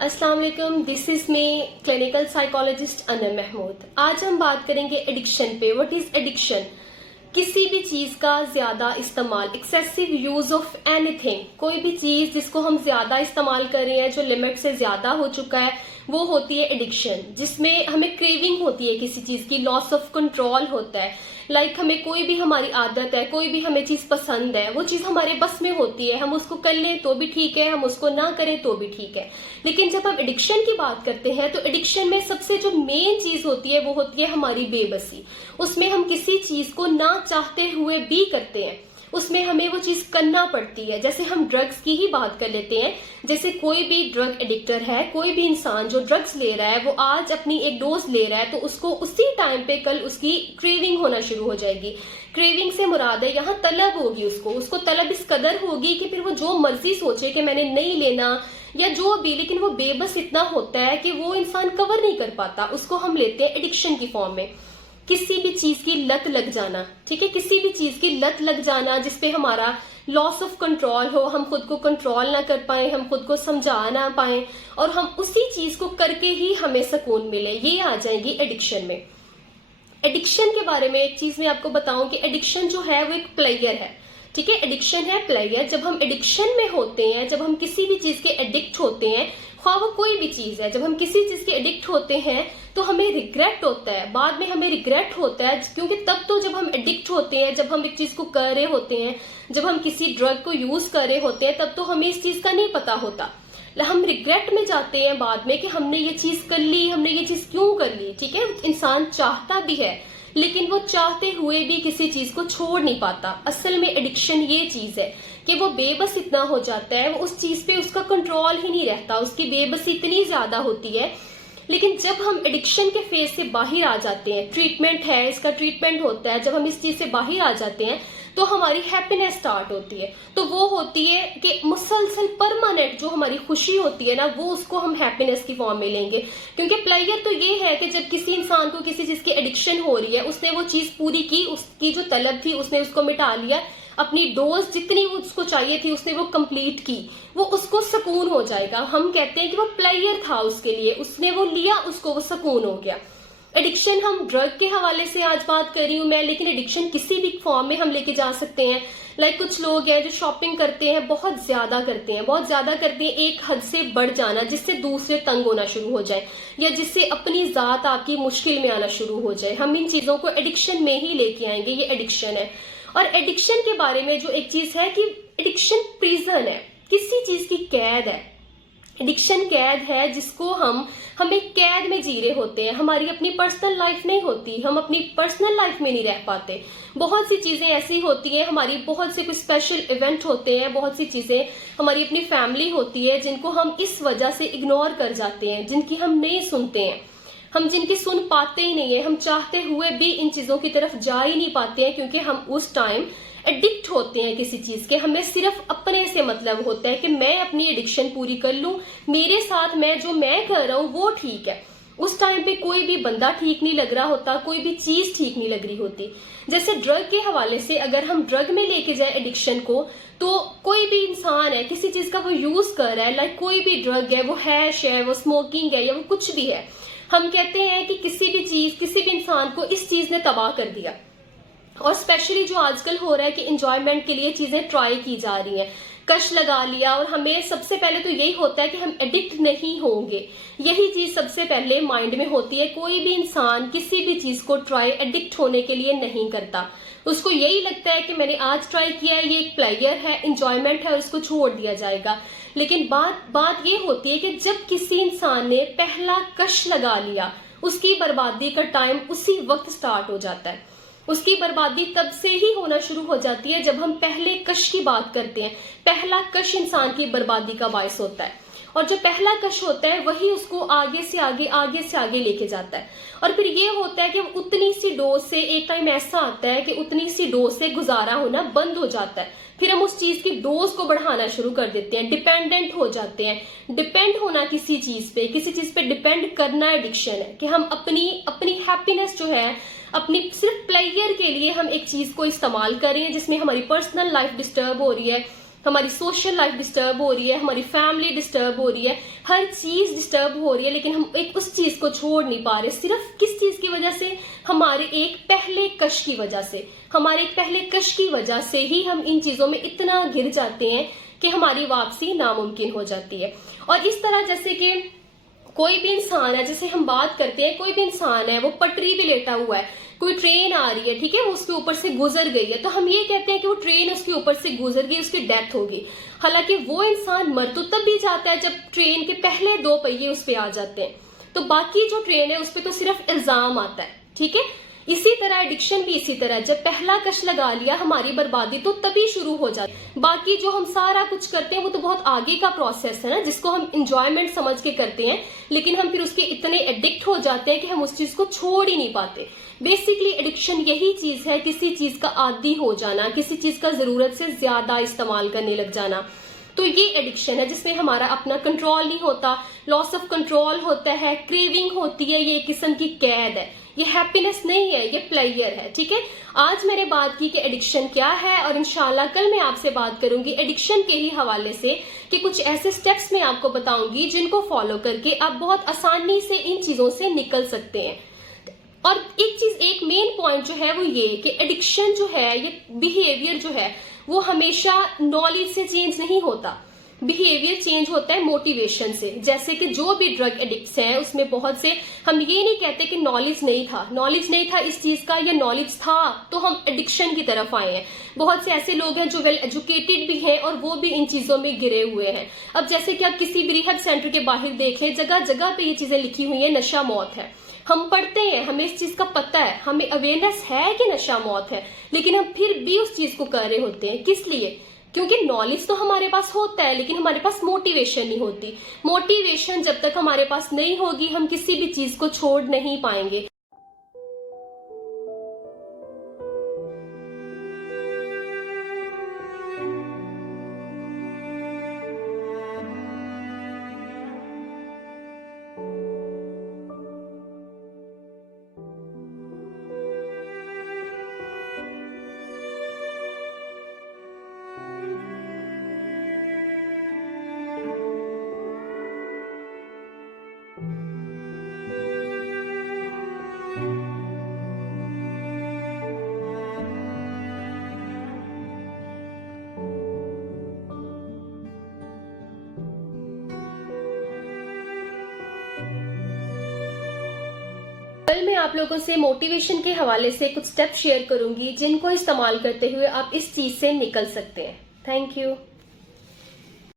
अस्सलाम वालेकुम, this is me clinical psychologist Anam Mahmood. आज हम बात करेंगे एडिक्शन पे। What is addiction? किसी भी चीज का ज्यादा इस्तेमाल, एक्सेसिव यूज ऑफ एनीथिंग। कोई भी चीज जिसको हम ज्यादा इस्तेमाल कर रहे हैं, जो लिमिट से ज्यादा हो चुका है, वो होती है एडिक्शन। जिसमें हमें क्रेविंग होती है किसी चीज की, लॉस ऑफ कंट्रोल होता है। हमें कोई भी हमारी आदत है, कोई भी हमें चीज पसंद है, वो चीज हमारे बस में होती है। हम उसको कर लें तो भी ठीक है, हम उसको ना करें तो भी ठीक है। लेकिन जब हम एडिक्शन की बात करते हैं तो एडिक्शन में सबसे जो मेन चीज होती है वो होती है हमारी बेबसी। उसमें हम किसी चीज को ना चाहते हुए भी करते हैं, उसमें हमें वो चीज करना पड़ती है। जैसे हम ड्रग्स की ही बात कर लेते हैं। जैसे कोई भी ड्रग एडिक्टर है, कोई भी इंसान जो ड्रग्स ले रहा है, वो आज अपनी एक डोज ले रहा है तो उसको उसी टाइम पे कल उसकी क्रेविंग होना शुरू हो जाएगी। क्रेविंग से मुराद है यहाँ तलब होगी, उसको तलब इस कदर होगी कि फिर वो जो मर्जी सोचे कि मैंने नहीं लेना या जो भी, लेकिन वो बेबस इतना होता है कि वो इंसान कवर नहीं कर पाता। उसको हम लेते हैं एडिक्शन की फॉर्म में। किसी भी चीज की लत लग जाना, ठीक है, किसी भी चीज की लत लग जाना जिसपे हमारा लॉस ऑफ कंट्रोल हो, हम खुद को कंट्रोल ना कर पाए, हम खुद को समझा ना पाए और हम उसी चीज को करके ही हमें सुकून मिले, ये आ जाएगी एडिक्शन में। एडिक्शन के बारे में एक चीज मैं आपको बताऊं कि एडिक्शन जो है वो एक प्लेयर है, ठीक है। एडिक्शन है प्लेयर। जब हम एडिक्शन में होते हैं, जब हम किसी भी चीज के एडिक्ट होते हैं, ख्वाह वो कोई भी चीज है, जब हम किसी चीज के एडिक्ट होते हैं तो हमें रिग्रेट होता है, बाद में हमें रिग्रेट होता है। क्योंकि तब तो जब हम एडिक्ट होते हैं, जब हम एक चीज को कर रहे होते हैं, जब हम किसी ड्रग को यूज कर रहे होते हैं, तब तो हमें इस चीज का नहीं पता होता। हम रिग्रेट में जाते हैं बाद में कि हमने ये चीज कर ली, हमने ये चीज क्यों कर ली, ठीक है। इंसान चाहता भी है लेकिन वो चाहते हुए भी किसी चीज को छोड़ नहीं पाता। असल में एडिक्शन ये चीज है कि वो बेबस इतना हो जाता है, वो उस चीज पे उसका कंट्रोल ही नहीं रहता, उसकी बेबसी इतनी ज्यादा होती है। लेकिन जब हम एडिक्शन के फेज से बाहर आ जाते हैं, ट्रीटमेंट है, इसका ट्रीटमेंट होता है, जब हम इस चीज से बाहर आ जाते हैं तो हमारी हैप्पीनेस स्टार्ट होती है। तो वो होती है कि मुसलसल परमानेंट जो हमारी खुशी होती है ना, वो उसको हम हैप्पीनेस की फॉर्म में लेंगे। क्योंकि प्लेयर तो ये है कि जब किसी इंसान को किसी चीज की एडिक्शन हो रही है, उसने वो चीज पूरी की, उसकी जो तलब थी उसने उसको मिटा लिया, अपनी डोज जितनी उसको चाहिए थी उसने वो कंप्लीट की, वो उसको सुकून हो जाएगा। हम कहते हैं कि वो प्लेयर था उसके लिए, उसने वो लिया, उसको वो सुकून हो गया। एडिक्शन हम ड्रग के हवाले से आज बात कर रही हूं मैं, लेकिन एडिक्शन किसी भी फॉर्म में हम लेके जा सकते हैं। कुछ लोग हैं जो शॉपिंग करते हैं, बहुत ज्यादा करते हैं, एक हद से बढ़ जाना, जिससे दूसरे तंग होना शुरू हो जाए या जिससे अपनी जात आपकी मुश्किल में आना शुरू हो जाए। हम इन चीजों को एडिक्शन में ही लेके आएंगे, ये एडिक्शन है। और एडिक्शन के बारे में जो एक चीज है कि एडिक्शन प्रिजन है, किसी चीज की कैद है। एडिक्शन कैद है जिसको हम एक कैद में जी रहे होते हैं। हमारी अपनी पर्सनल लाइफ नहीं होती, हम अपनी पर्सनल लाइफ में नहीं रह पाते। बहुत सी चीजें ऐसी होती हैं, हमारी बहुत से कुछ स्पेशल इवेंट होते हैं, बहुत सी चीजें हमारी अपनी फैमिली होती है जिनको हम इस वजह से इग्नोर कर जाते हैं, जिनकी हम नहीं सुनते हैं, हम जिनकी सुन पाते ही नहीं है। हम चाहते हुए भी इन चीजों की तरफ जा ही नहीं पाते हैं क्योंकि हम उस टाइम एडिक्ट होते हैं किसी चीज के। हमें सिर्फ अपने से मतलब होता है कि मैं अपनी एडिक्शन पूरी कर लूं, मेरे साथ जो मैं कर रहा हूं वो ठीक है। उस टाइम पे कोई भी बंदा ठीक नहीं लग रहा होता, कोई भी चीज ठीक नहीं लग रही होती। जैसे ड्रग के हवाले से अगर हम ड्रग में लेके जाए एडिक्शन को, तो कोई भी इंसान है, किसी चीज का वो यूज कर रहा है, कोई भी ड्रग है, वो हैश है, वो स्मोकिंग है या वो कुछ भी है, हम कहते हैं कि किसी भी चीज, किसी भी इंसान को इस चीज ने तबाह कर दिया। और स्पेशली जो आजकल हो रहा है कि एंजॉयमेंट के लिए चीजें ट्राई की जा रही हैं, कश लगा लिया, और हमें सबसे पहले तो यही होता है कि हम एडिक्ट नहीं होंगे, यही चीज सबसे पहले माइंड में होती है। कोई भी इंसान किसी भी चीज को ट्राई एडिक्ट होने के लिए नहीं करता, उसको यही लगता है कि मैंने आज ट्राई किया है, ये एक प्लेयर है, एंजॉयमेंट है और इसको छोड़ दिया जाएगा। लेकिन बात ये होती है कि जब किसी इंसान ने पहला कश लगा लिया, उसकी बर्बादी का टाइम उसी वक्त स्टार्ट हो जाता है। उसकी बर्बादी तब से ही होना शुरू हो जाती है जब हम पहले कश की बात करते हैं। पहला कश इंसान की बर्बादी का बायस होता है, और जो पहला कश होता है वही उसको आगे से आगे लेके जाता है। और फिर ये होता है कि उतनी सी डोज से एक टाइम ऐसा आता है कि उतनी सी डोज से गुजारा होना बंद हो जाता है, फिर हम उस चीज की डोज को बढ़ाना शुरू कर देते हैं, डिपेंडेंट हो जाते हैं। डिपेंड होना किसी चीज पे डिपेंड करना एडिक्शन है कि हम अपनी हैप्पीनेस जो है, अपनी सिर्फ प्लेयर के लिए हम एक चीज को इस्तेमाल कर रहे हैं जिसमें हमारी पर्सनल लाइफ डिस्टर्ब हो रही है, हमारी सोशल लाइफ डिस्टर्ब हो रही है, हमारी फैमिली डिस्टर्ब हो रही है, हर चीज डिस्टर्ब हो रही है, लेकिन हम एक उस चीज को छोड़ नहीं पा रहे। सिर्फ किस चीज की वजह से? हमारे एक पहले कश की वजह से। हमारे एक पहले कश की वजह से ही हम इन चीजों में इतना घिर जाते हैं कि हमारी वापसी नामुमकिन हो जाती है। और इस तरह जैसे कि कोई भी इंसान है, जैसे हम बात करते हैं, कोई भी इंसान है वो पटरी पे लेटा हुआ है, कोई ट्रेन आ रही है, ठीक है, वो उसके ऊपर से गुजर गई है, तो हम ये कहते हैं कि वो ट्रेन उसके ऊपर से गुजर गई, उसकी डेथ होगी। हालांकि वो इंसान मर तो तब भी जाता है जब ट्रेन के पहले 2 पहिए उस पे आ जाते हैं, तो बाकी जो ट्रेन है उस पे तो सिर्फ इल्जाम आता है, ठीक है। इसी तरह एडिक्शन भी इसी तरह, जब पहला कश लगा लिया हमारी बर्बादी तो तभी शुरू हो जाती है। बाकी जो हम सारा कुछ करते हैं वो तो बहुत आगे का प्रोसेस है ना, जिसको हम इंजॉयमेंट समझ के करते हैं, लेकिन हम फिर उसके इतने एडिक्ट हो जाते हैं कि हम उस चीज को छोड़ ही नहीं पाते। बेसिकली एडिक्शन यही चीज है, किसी चीज का आदी हो जाना, किसी चीज का जरूरत से ज्यादा इस्तेमाल करने लग जाना। तो ये एडिक्शन है जिसमें हमारा अपना कंट्रोल नहीं होता, लॉस ऑफ कंट्रोल होता है, क्रेविंग होती है, ये एक किस्म की कैद है, ये हैप्पीनेस नहीं है, ये प्लेयर है, ठीक है। आज मैंने बात की कि एडिक्शन क्या है, और इंशाल्लाह कल मैं आपसे बात करूंगी एडिक्शन के ही हवाले से कि कुछ ऐसे स्टेप्स मैं आपको बताऊंगी जिनको फॉलो करके आप बहुत आसानी से इन चीजों से निकल सकते हैं। और एक चीज, एक मेन पॉइंट जो है वो ये कि एडिक्शन जो है, ये बिहेवियर जो है वो हमेशा नॉलेज से चेंज नहीं होता। बिहेवियर चेंज होता है मोटिवेशन से। जैसे कि जो भी ड्रग एडिक्ट्स हैं उसमें बहुत से, हम ये नहीं कहते कि नॉलेज नहीं था, नॉलेज नहीं था इस चीज का, या नॉलेज था तो हम एडिक्शन की तरफ आए हैं। बहुत से ऐसे लोग हैं जो वेल एजुकेटेड भी हैं और वो भी इन चीजों में गिरे हुए हैं। अब जैसे कि आप किसी भी रिहैब सेंटर के बाहर देख लें, जगह जगह पे ये चीजें लिखी हुई है, नशा मौत है। हम पढ़ते हैं, हमें इस चीज का पता है, हमें अवेयरनेस है कि नशा मौत है, लेकिन हम फिर भी उस चीज को कर रहे होते हैं। किस लिए? क्योंकि नॉलेज तो हमारे पास होता है, लेकिन हमारे पास मोटिवेशन नहीं होती। मोटिवेशन जब तक हमारे पास नहीं होगी, हम किसी भी चीज को छोड़ नहीं पाएंगे। कल मैं आप लोगों से मोटिवेशन के हवाले से कुछ स्टेप शेयर करूंगी जिनको इस्तेमाल करते हुए आप इस चीज से निकल सकते हैं। Thank you.